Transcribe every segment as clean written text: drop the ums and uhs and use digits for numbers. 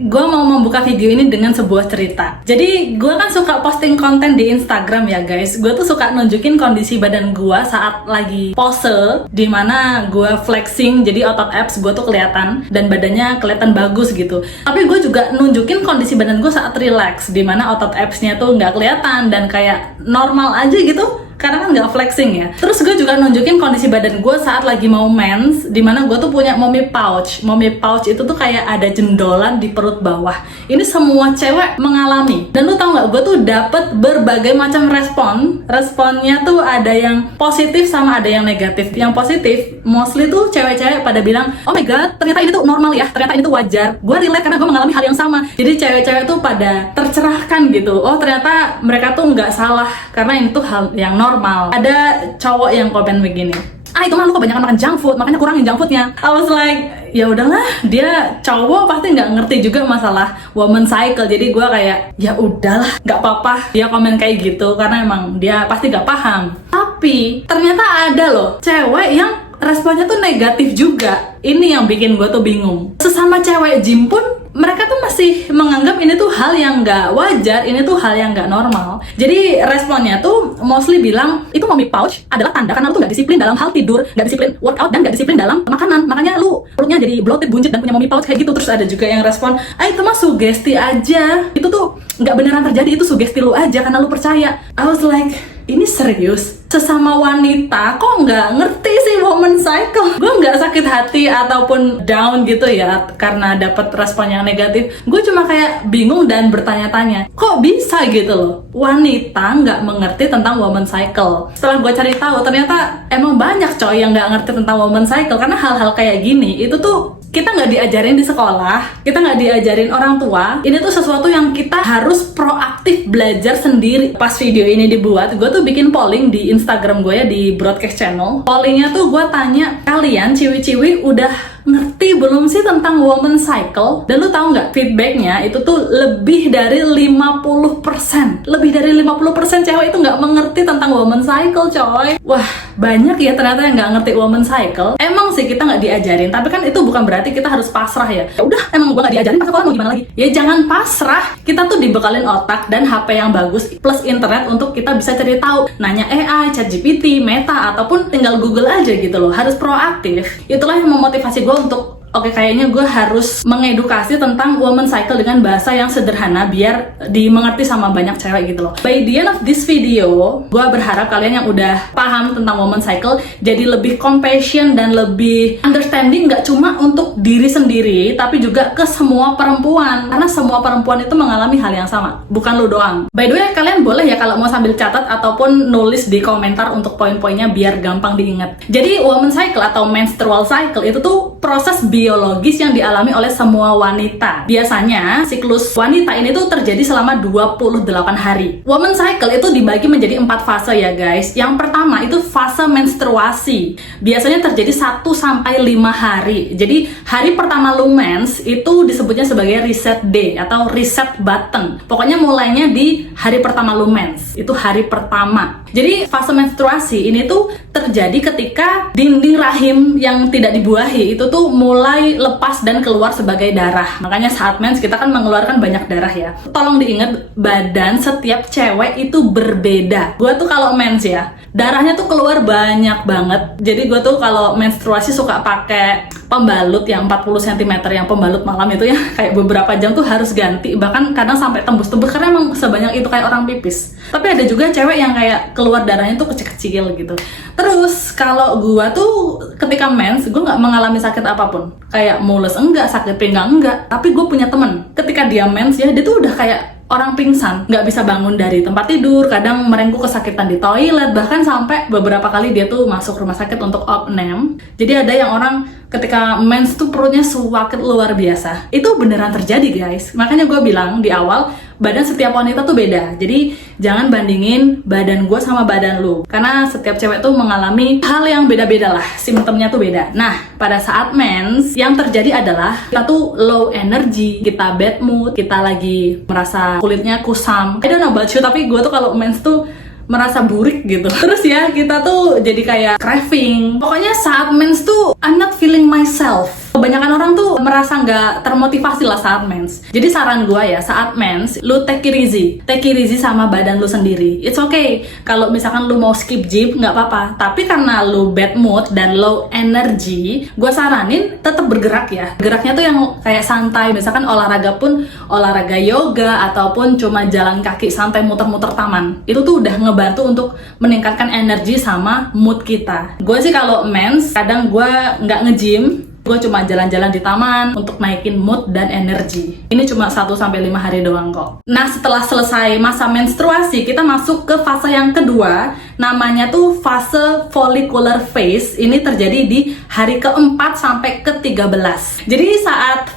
Gue mau membuka video ini dengan sebuah cerita. Jadi gue kan suka posting konten di Instagram ya guys. Gue tuh suka nunjukin kondisi badan gue saat lagi pose, dimana gue flexing, jadi otot abs gue tuh kelihatan dan badannya kelihatan bagus gitu. Tapi gue juga nunjukin kondisi badan gue saat relax, dimana otot absnya tuh nggak kelihatan dan kayak normal aja gitu. Karena kan nggak flexing ya. Terus gue juga nunjukin kondisi badan gue saat lagi mau mens, dimana gue tuh punya mommy pouch. Mommy pouch itu tuh kayak ada jendolan di perut bawah. Ini semua cewek mengalami. Dan lu tau nggak, gue tuh dapet berbagai macam respon. Responnya tuh ada yang positif sama ada yang negatif. Yang positif, mostly tuh cewek-cewek pada bilang, oh my god, ternyata ini tuh normal ya, ternyata ini tuh wajar. Gue relate karena gue mengalami hal yang sama. Jadi cewek-cewek tuh pada tercerahkan gitu. Oh ternyata mereka tuh nggak salah karena ini tuh hal yang normal. Ada cowok yang komen begini, itu mah lu kebanyakan makan junk food, makanya kurangin junk foodnya. I was like, ya udahlah, dia cowok pasti nggak ngerti juga masalah woman cycle. Jadi gue kayak, ya udahlah, nggak apa-apa dia komen kayak gitu karena emang dia pasti nggak paham. Tapi ternyata ada loh cewek yang responnya tuh negatif juga. Ini yang bikin gue tuh bingung. Sesama cewek gym pun mereka tuh masih menganggap ini tuh hal yang nggak wajar, ini tuh hal yang nggak normal. Jadi responnya tuh mostly bilang, itu mommy pouch adalah tanda karena lu tuh nggak disiplin dalam hal tidur, nggak disiplin workout, dan nggak disiplin dalam makanan. Makanya lu perutnya jadi bloated, buncit, dan punya mommy pouch kayak gitu. Terus ada juga yang respon, itu mah sugesti aja. Itu tuh nggak beneran terjadi, itu sugesti lu aja karena lu percaya. I was like, ini serius? Sesama wanita kok nggak ngerti sih woman cycle? Gue nggak sakit hati ataupun down gitu ya karena dapat respon yang negatif. Gue cuma kayak bingung dan bertanya-tanya, kok bisa gitu loh wanita nggak mengerti tentang woman cycle? Setelah gue cari tahu, ternyata emang banyak coy yang nggak ngerti tentang woman cycle. Karena hal-hal kayak gini itu tuh kita nggak diajarin di sekolah, kita nggak diajarin orang tua. Ini tuh sesuatu yang kita harus proaktif belajar sendiri. Pas video ini dibuat, gue tuh bikin polling di Instagram gue ya, di broadcast channel. Pollingnya tuh gue tanya, kalian ciwi-ciwi udah ngerti belum sih tentang woman cycle? Dan lu tahu nggak, feedbacknya itu tuh lebih dari 50%. Lebih dari 50% cewek itu nggak mengerti tentang woman cycle coy. Wah, banyak ya ternyata yang nggak ngerti woman cycle. Emang sih kita nggak diajarin, tapi kan itu bukan berarti kita harus pasrah ya. Ya udah, emang gua nggak diajarin pas sekolah, mau gimana lagi? Ya jangan pasrah. Kita tuh dibekalin otak dan HP yang bagus plus internet untuk kita bisa cari tahu, nanya AI, ChatGPT, Meta, ataupun tinggal Google aja gitu loh. Harus proaktif. Itulah yang memotivasi gue untuk oke, kayaknya gue harus mengedukasi tentang woman cycle dengan bahasa yang sederhana biar dimengerti sama banyak cewek gitu loh. By the end of this video, gue berharap kalian yang udah paham tentang woman cycle jadi lebih compassion dan lebih understanding, gak cuma untuk diri sendiri tapi juga ke semua perempuan, karena semua perempuan itu mengalami hal yang sama, bukan lu doang. By the way, kalian boleh ya kalau mau sambil catat ataupun nulis di komentar untuk poin-poinnya biar gampang diingat. Jadi woman cycle atau menstrual cycle itu tuh proses biologis yang dialami oleh semua wanita. Biasanya siklus wanita ini tuh terjadi selama 28 hari. Woman cycle itu dibagi menjadi 4 fase ya guys. Yang pertama itu fase menstruasi. Biasanya terjadi 1-5 hari. Jadi hari pertama lu mens itu disebutnya sebagai reset day atau reset button. Pokoknya mulainya di hari pertama lu mens. Itu hari pertama. Jadi fase menstruasi ini tuh terjadi ketika dinding rahim yang tidak dibuahi itu tuh mulai lepas dan keluar sebagai darah. Makanya saat mens kita kan mengeluarkan banyak darah ya. Tolong diingat, badan setiap cewek itu berbeda. Gue tuh kalau mens ya, darahnya tuh keluar banyak banget. Jadi gue tuh kalau menstruasi suka pakai pembalut yang 40 cm, yang pembalut malam itu ya, kayak beberapa jam tuh harus ganti, bahkan kadang sampai tembus-tembus karena emang sebanyak itu kayak orang pipis. Tapi ada juga cewek yang kayak keluar darahnya tuh kecil-kecil gitu. Terus kalau gua tuh ketika mens, gue nggak mengalami sakit apapun, kayak mules enggak, sakit pinggang enggak. Tapi gue punya temen, ketika dia mens ya, dia tuh udah kayak orang pingsan, nggak bisa bangun dari tempat tidur, kadang merengkuh kesakitan di toilet, bahkan sampai beberapa kali dia tuh masuk rumah sakit untuk opname. Jadi ada yang orang ketika mens tuh perutnya sakit luar biasa. Itu beneran terjadi guys. Makanya gue bilang di awal, badan setiap wanita tuh beda. Jadi jangan bandingin badan gue sama badan lu, karena setiap cewek tuh mengalami hal yang beda-beda lah, simptomnya tuh beda. Nah, pada saat mens yang terjadi adalah kita tuh low energy, kita bad mood, kita lagi merasa kulitnya kusam. I don't know about you, tapi gue tuh kalau mens tuh merasa burik gitu. Terus ya kita tuh jadi kayak craving. Pokoknya saat mens tuh I'm not feeling myself. Kebanyakan orang tuh merasa nggak termotivasi lah saat mens. Jadi saran gue ya, saat mens, lu take it easy. Take it easy sama badan lu sendiri. It's okay. Kalau misalkan lu mau skip gym, nggak apa-apa. Tapi karena lu bad mood dan low energy, gue saranin tetap bergerak ya. Geraknya tuh yang kayak santai. Misalkan olahraga pun olahraga yoga ataupun cuma jalan kaki santai muter-muter taman. Itu tuh udah ngebantu untuk meningkatkan energi sama mood kita. Gue sih kalau mens, kadang gue nggak nge-gym. Gue cuma jalan-jalan di taman untuk naikin mood dan energi. Ini cuma 1-5 hari doang kok. Nah, setelah selesai masa menstruasi, kita masuk ke fase yang kedua. Namanya tuh fase follicular phase. Ini terjadi di hari ke-4 sampai ke-13. Jadi saat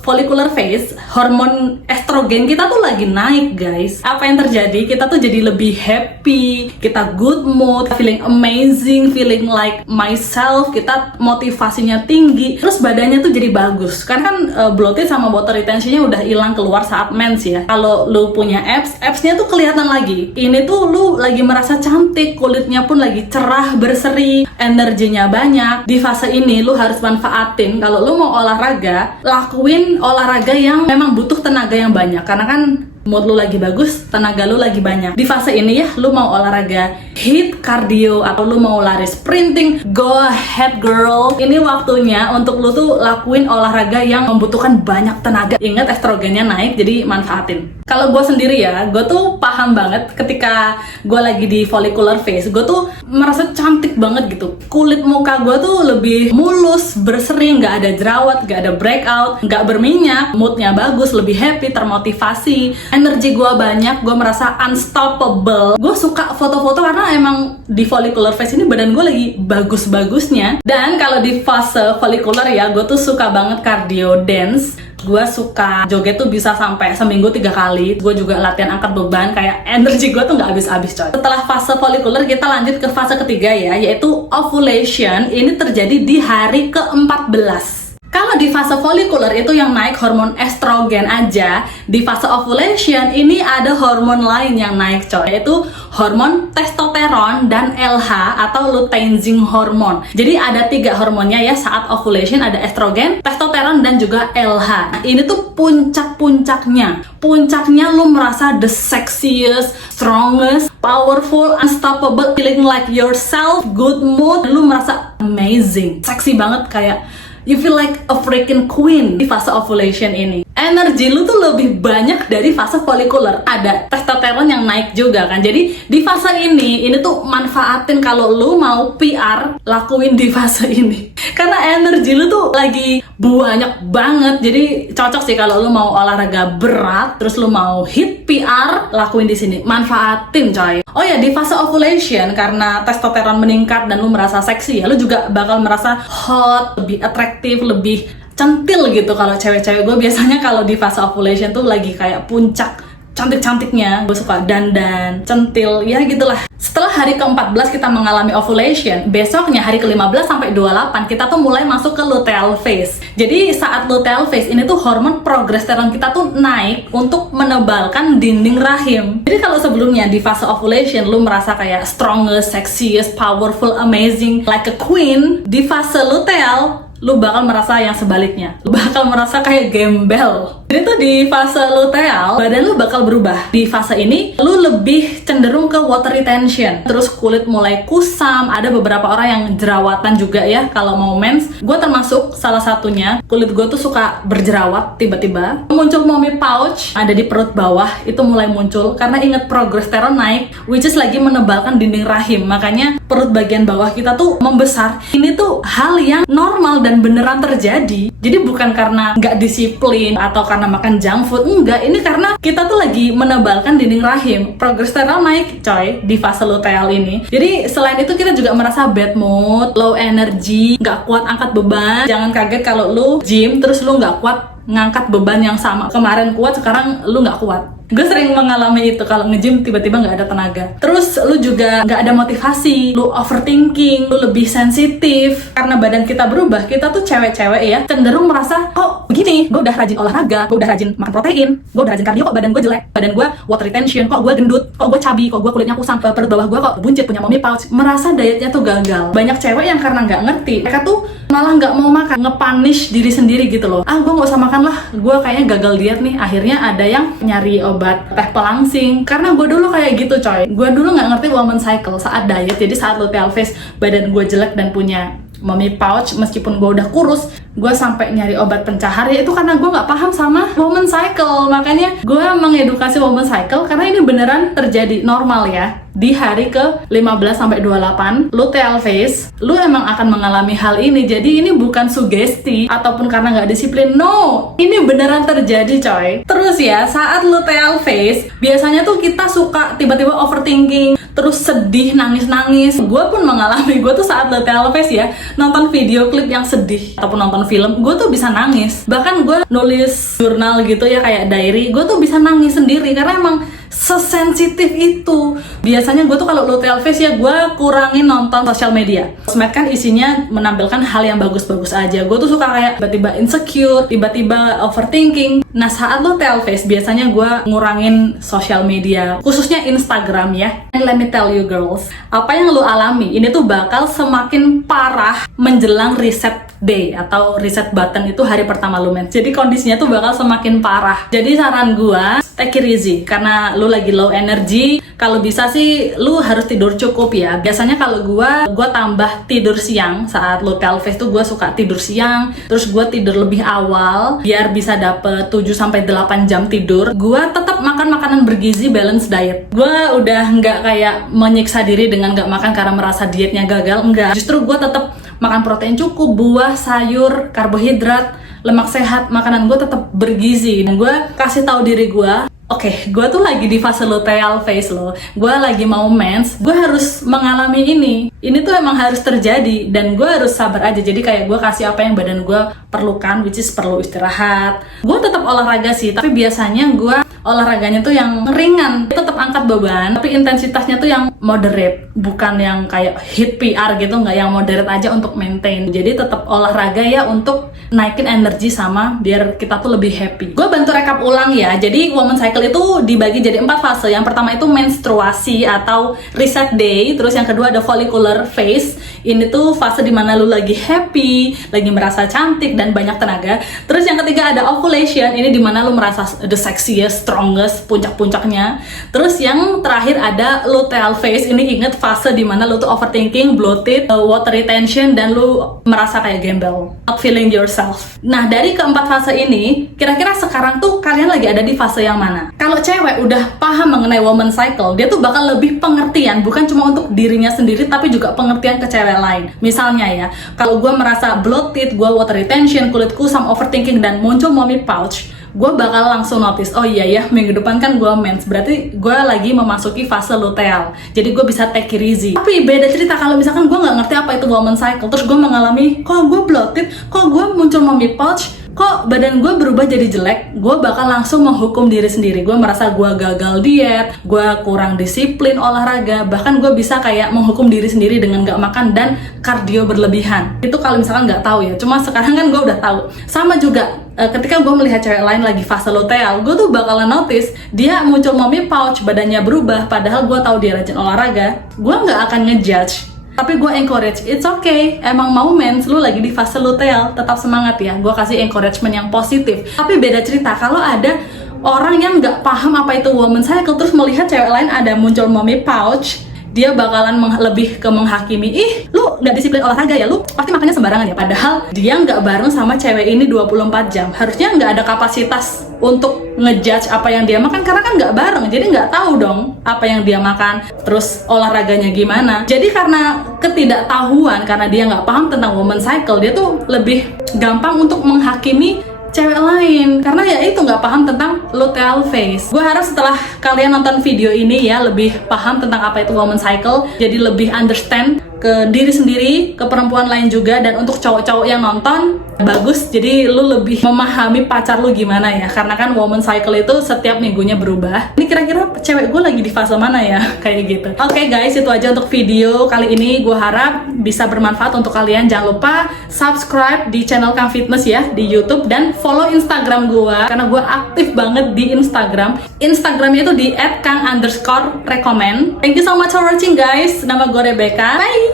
follicular phase, hormon estrogen kita tuh lagi naik, guys. Apa yang terjadi? Kita tuh jadi lebih happy, kita good mood, feeling amazing, feeling like myself, kita motivasinya tinggi. Terus badannya tuh jadi bagus. Karena kan bloated sama water retentionnya udah hilang keluar saat mens ya. Kalau lu punya abs-nya tuh kelihatan lagi. Ini tuh lu lagi merasa cantik, kulitnya pun lagi cerah, berseri, energinya banyak. Di fase ini lu harus manfaatin. Kalau lu mau olahraga, lakuin olahraga yang memang butuh tenaga yang banyak. Karena kan mood lu lagi bagus, tenaga lu lagi banyak. Di fase ini ya, lu mau olahraga HIIT, cardio, atau lu mau lari sprinting, go ahead girl. Ini waktunya untuk lu tuh lakuin olahraga yang membutuhkan banyak tenaga. Ingat estrogennya naik, jadi manfaatin. Kalau gue sendiri ya, gue tuh paham banget ketika gue lagi di follicular phase, gue tuh merasa cantik banget gitu. Kulit muka gue tuh lebih mulus, berseri, nggak ada jerawat, nggak ada breakout, nggak berminyak, moodnya bagus, lebih happy, termotivasi. Energi gue banyak, gue merasa unstoppable. Gue suka foto-foto karena emang di follicular phase ini badan gue lagi bagus-bagusnya. Dan kalau di fase follicular ya, gue tuh suka banget cardio dance. Gue suka joget tuh bisa sampai seminggu 3 kali. Gue juga latihan angkat beban, kayak energi gue tuh nggak habis-habis coy. Setelah fase follicular kita lanjut ke fase ketiga ya, yaitu ovulation. Ini terjadi di hari ke-14. Kalau di fase follicular itu yang naik hormon estrogen aja, di fase ovulation ini ada hormon lain yang naik coy, yaitu hormon testosteron dan LH atau luteinizing hormon. Jadi ada 3 hormonnya ya saat ovulation, ada estrogen, testosteron dan juga LH. Nah, ini tuh puncak-puncaknya. Puncaknya lu merasa the sexiest, strongest, powerful, unstoppable, feeling like yourself, good mood, lu merasa amazing, seksi banget, kayak you feel like a freaking queen di fase ovulation ini. Energi lu tuh lebih banyak dari fase follicular. Ada testosteron yang naik juga kan. Jadi di fase ini tuh manfaatin kalau lu mau PR, lakuin di fase ini. Karena energi lu tuh lagi banyak banget. Jadi cocok sih kalau lu mau olahraga berat, terus lu mau hit PR, lakuin di sini. Manfaatin coy. Oh ya, di fase ovulation karena testosteron meningkat dan lu merasa seksi ya, lu juga bakal merasa hot, lebih atraktif, lebih centil gitu. Kalau cewek-cewek gue biasanya kalau di fase ovulation tuh lagi kayak puncak cantik-cantiknya. Gue suka dandan, centil, ya gitulah. Setelah hari ke-14 kita mengalami ovulation, besoknya hari ke-15 sampai 28 kita tuh mulai masuk ke luteal phase. Jadi saat luteal phase ini tuh hormon progesteron kita tuh naik untuk menebalkan dinding rahim. Jadi kalau sebelumnya di fase ovulation lu merasa kayak strongest, sexiest, powerful, amazing, like a queen, di fase luteal lu bakal merasa yang sebaliknya. Lu bakal merasa kayak gembel. Jadi tuh di fase luteal, badan lu bakal berubah. Di fase ini, lu lebih cenderung ke water retention. Terus kulit mulai kusam, ada beberapa orang yang jerawatan juga ya kalau mau mens. Gue termasuk salah satunya. Kulit gue tuh suka berjerawat tiba-tiba. Muncul mommy pouch, ada di perut bawah, itu mulai muncul. Karena inget progesteron naik, which is lagi menebalkan dinding rahim. Makanya perut bagian bawah kita tuh membesar. Ini tuh hal yang normal dan beneran terjadi. Jadi bukan karena nggak disiplin atau karena makan junk food, enggak. Ini karena kita tuh lagi menebalkan dinding rahim. Progesteron naik coy di fase luteal ini. Jadi selain itu kita juga merasa bad mood, low energy, nggak kuat angkat beban. Jangan kaget kalau lu gym terus lu nggak kuat ngangkat beban yang sama. Kemarin kuat, sekarang lu nggak kuat. Gue sering mengalami itu kalau nge-gym tiba-tiba nggak ada tenaga. Terus lu juga nggak ada motivasi, lu overthinking, lu lebih sensitif. Karena badan kita berubah, kita tuh cewek-cewek ya cenderung merasa, oh begini, gue udah rajin olahraga, gue udah rajin makan protein, gue udah rajin kardio, kok badan gue jelek, badan gue water retention, kok gue gendut, kok gue chubby, kok gue kulitnya kusam, perut bawah gue kok buncit, punya mommy pouch. Merasa dietnya tuh gagal. Banyak cewek yang karena nggak ngerti, mereka tuh malah nggak mau makan, nge-punish diri sendiri gitu loh. Ah, gue nggak usah makan lah, gue kayaknya gagal diet nih. Akhirnya ada yang nyari obat teh pelangsing. Karena gue dulu kayak gitu coy. Gue dulu nggak ngerti woman cycle saat diet. Jadi saat luteal phase, badan gue jelek dan punya mommy pouch, meskipun gue udah kurus, gue sampai nyari obat pencahar, ya itu karena gue nggak paham sama woman cycle. Makanya gue mengedukasi woman cycle karena ini beneran terjadi normal ya. Di hari ke 15-28 luteal phase, lu emang akan mengalami hal ini. Jadi ini bukan sugesti ataupun karena nggak disiplin, no, ini beneran terjadi coy. Terus ya, saat luteal phase biasanya tuh kita suka tiba-tiba overthinking, terus sedih, nangis-nangis. Gue pun mengalami, gue tuh saat luteal phase ya, nonton video klip yang sedih ataupun nonton film, gue tuh bisa nangis. Bahkan gue nulis jurnal gitu ya, kayak diary, gue tuh bisa nangis sendiri karena emang sesensitif itu. Biasanya gue tuh kalau luteal phase ya, gue kurangin nonton sosial media. Sosmed kan isinya menampilkan hal yang bagus-bagus aja. Gue tuh suka kayak tiba-tiba insecure, tiba-tiba overthinking. Nah saat luteal phase biasanya gue ngurangin sosial media, khususnya Instagram ya. And let me tell you girls, apa yang lu alami ini tuh bakal semakin parah menjelang reset day atau reset button, itu hari pertama lu mens. Jadi kondisinya tuh bakal semakin parah. Jadi saran gue, take it easy. Karena lu lagi low energy, kalau bisa sih lu harus tidur cukup ya. Biasanya kalau gue tambah tidur siang. Saat luteal phase tuh gue suka tidur siang, terus gue tidur lebih awal biar bisa dapet 7-8 jam tidur. Gue tetap makan makanan bergizi, balance diet. Gue udah nggak kayak menyiksa diri dengan nggak makan karena merasa dietnya gagal. Enggak, justru gue tetap makan protein cukup, buah, sayur, karbohidrat, lemak sehat. Makanan gue tetap bergizi. Dan gue kasih tahu diri gue, oke, gue tuh lagi di fase luteal phase loh. Gue lagi mau mens, gue harus mengalami ini. Ini tuh emang harus terjadi dan gue harus sabar aja. Jadi kayak gue kasih apa yang badan gue perlukan, which is perlu istirahat. Gue tetap olahraga sih, tapi biasanya gue olahraganya tuh yang ringan. Tetap angkat beban, tapi intensitasnya tuh yang moderate, bukan yang kayak hit PR gitu, nggak, yang moderate aja untuk maintain. Jadi tetap olahraga ya untuk naikin energi sama biar kita tuh lebih happy. Gue bantu rekap ulang ya. Jadi woman cycle itu dibagi jadi 4 fase. Yang pertama itu menstruasi atau reset day. Terus yang kedua ada follicular phase. Ini tuh fase dimana lu lagi happy, lagi merasa cantik dan banyak tenaga. Terus yang ketiga ada ovulation. Ini dimana lu merasa the sexiest, strongest, puncak-puncaknya. Terus yang terakhir ada luteal phase. Ini inget fase dimana lu tuh overthinking, bloated, water retention, dan lu merasa kayak gembel, not feeling yourself. Nah dari keempat fase ini, kira-kira sekarang tuh kalian lagi ada di fase yang mana? Kalau cewek udah paham mengenai woman cycle, dia tuh bakal lebih pengertian, bukan cuma untuk dirinya sendiri, tapi juga pengertian ke cewek lain. Misalnya ya, kalau gue merasa bloated, gue water retention, kulit kusam, overthinking, dan muncul mommy pouch, gue bakal langsung notice, oh iya ya, minggu depan kan gue mens, berarti gue lagi memasuki fase luteal. Jadi gue bisa take it easy. Tapi beda cerita kalau misalkan gue nggak ngerti apa itu woman cycle, terus gue mengalami, kok gue bloated, kok gue muncul mommy pouch, kok badan gue berubah jadi jelek, gue bakal langsung menghukum diri sendiri. Gue merasa gue gagal diet, gue kurang disiplin olahraga, bahkan gue bisa kayak menghukum diri sendiri dengan gak makan dan kardio berlebihan. Itu kalau misalkan nggak tahu ya, cuma sekarang kan gue udah tahu. Sama juga ketika gue melihat cewek lain lagi fase luteal, gue tuh bakalan notice dia muncul mommy pouch, badannya berubah, padahal gue tahu dia rajin olahraga. Gue nggak akan ngejudge, tapi gue encourage, it's okay, emang mau mens, lu lagi di fase luteal, tetap semangat ya. Gue kasih encouragement yang positif. Tapi beda cerita kalau ada orang yang nggak paham apa itu woman cycle, terus melihat cewek lain ada muncul mommy pouch, dia bakalan lebih ke menghakimi, ih lu nggak disiplin olahraga ya, lu pasti makannya sembarangan ya. Padahal dia nggak bareng sama cewek ini 24 jam. Harusnya nggak ada kapasitas untuk ngejudge apa yang dia makan, karena kan nggak bareng, jadi nggak tahu dong apa yang dia makan, terus olahraganya gimana. Jadi karena ketidaktahuan, karena dia nggak paham tentang woman cycle, dia tuh lebih gampang untuk menghakimi cewek lain, karena ya itu nggak paham tentang luteal phase. Gue harap setelah kalian nonton video ini ya lebih paham tentang apa itu woman cycle, jadi lebih understand ke diri sendiri, ke perempuan lain juga, dan untuk cowok-cowok yang nonton bagus, jadi lu lebih memahami pacar lu gimana ya, karena kan woman cycle itu setiap minggunya berubah. Ini kira-kira cewek gue lagi di fase mana ya, kayak gitu. Oke guys, itu aja untuk video kali ini. Gue harap bisa bermanfaat untuk kalian. Jangan lupa subscribe di channel Kang Fitness ya di YouTube, dan follow Instagram gue karena gue aktif banget di Instagram. Instagramnya itu di @kang_recommend. Thank you so much for watching guys. Nama gue Rebecca. Bye.